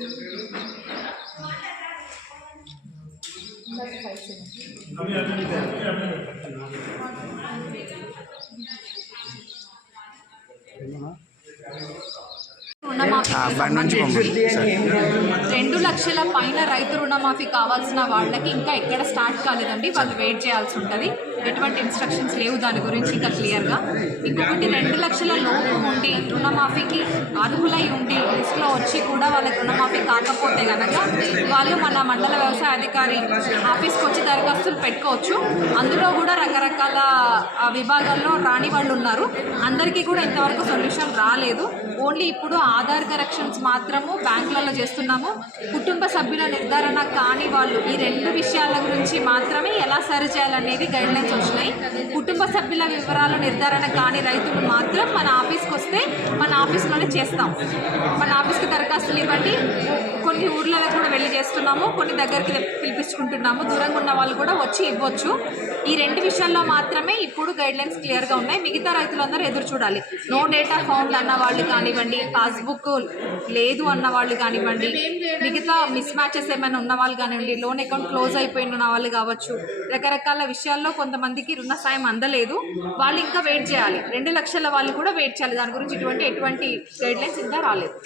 రెండు లక్షల పైన రైతు రుణమాఫీ కావాల్సిన వాళ్ళకి ఇంకా ఎక్కడ స్టార్ట్ కాలేదండి. వాళ్ళు వెయిట్ చేయాల్సి ఉంటుంది. ఎటువంటి ఇన్స్ట్రక్షన్స్ లేవు దాని గురించి ఇంకా క్లియర్గా. ఇంకొకటి 2 లక్షల లోపు ఉండి రుణమాఫీకి అర్హులై ఉండి లిస్ట్లో వచ్చి కూడా వాళ్ళకి రుణమాఫీ కాకపోతే కనుక వాళ్ళు మన మండల వ్యవసాయ అధికారి ఆఫీస్కి వచ్చి దరఖాస్తులు పెట్టుకోవచ్చు. అందులో కూడా రకరకాల విభాగాల్లో రాని వాళ్ళు ఉన్నారు. అందరికీ కూడా ఇంతవరకు సొల్యూషన్ రాలేదు. ఓన్లీ ఇప్పుడు ఆధార్ కరెక్షన్స్ మాత్రము బ్యాంకులలో చేస్తున్నాము. కుటుంబ సభ్యుల నిర్ధారణ కాని వాళ్ళు ఈ 2 విషయాల గురించి మాత్రమే ఎలా సరి చేయాలనేది గైడ్లైన్స్ వచ్చినాయి. కుటుంబ సభ్యుల వివరాలు నిర్ధారణ కాని రైతులు మాత్రం మన ఆఫీస్కి వస్తే మన ఆఫీస్లోనే చేస్తాం. మన ఆఫీస్కి దరఖాస్తులు ఇవ్వండి. కొన్ని ఊర్లలో కూడా వెళ్ళి చేస్తున్నాము, కొన్ని దగ్గరికి పిలిపించుకుంటున్నాము. దూరంగా ఉన్న వాళ్ళు కూడా వచ్చి ఇవ్వచ్చు. ఈ 2 విషయాల్లో మాత్రమే ఇప్పుడు గైడ్లైన్స్ క్లియర్గా ఉన్నాయి. మిగతా రైతులందరూ ఎదురు చూడాలి. నో డేటా ఫౌండ్ అన్న వాళ్ళు కానివ్వండి, పాస్బుక్ లేదు అన్న వాళ్ళు కానివ్వండి, మిగతా మిస్ మ్యాచెస్ ఏమైనా ఉన్న వాళ్ళు కానివ్వండి, లోన్ అకౌంట్ క్లోజ్ అయిపోయిన ఉన్న వాళ్ళు కావచ్చు, రకరకాల విషయాల్లో కొంతమందికి రుణ సాయం అందలేదు. వాళ్ళు ఇంకా వెయిట్ చేయాలి. 2 లక్షల వాళ్ళు కూడా వెయిట్ చేయాలి. దాని గురించి ఎటువంటి గైడ్లైన్స్ ఇంకా రాలేదు.